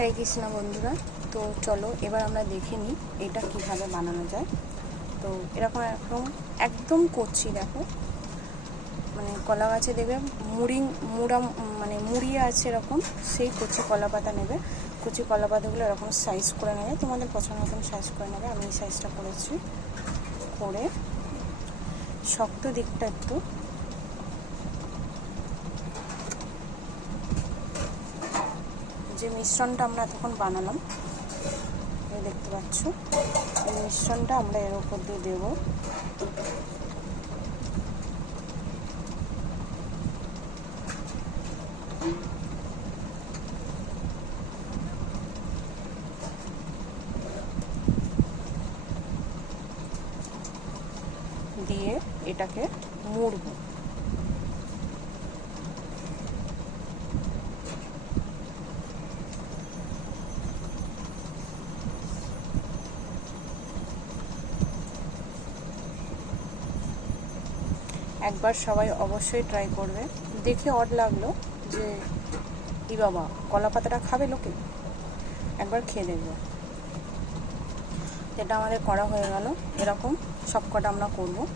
হরে কৃষ্ণ বন্ধুরা? তো চলো, এবার আমরা দেখে নিই এটা কীভাবে বানানো যায়। তো এরকম একদম একদম করছি, দেখো। মানে কলা গাছে দেবে, মুড়ি, মুড়া মানে মুড়িয়ে আছে এরকম, সেই কচি কলা পাতা নেবে। কচি কলা পাতাগুলো এরকম সাইজ করে নেবে, তোমাদের পছন্দ মতন সাইজ করে নেবে। আমি এই সাইজটা করেছি। করে শক্ত দিকটা একটু যে মিশ্রণটা আমরা এতক্ষণ বানালাম দেখতে পাচ্ছ, এই মিশ্রণটা আমরা এর উপর দিয়ে দেবো। দিয়ে এটাকে মুড়বো। একবার সবাই অবশ্যই ট্রাই করবে। দেখে অড লাগল যে, ই বাবা কলা পাতাটা খাবে লোকে? একবার খেয়ে দেখব। এটা আমাদের করা হয়ে গেল। এরকম সব কটা আমরা করব।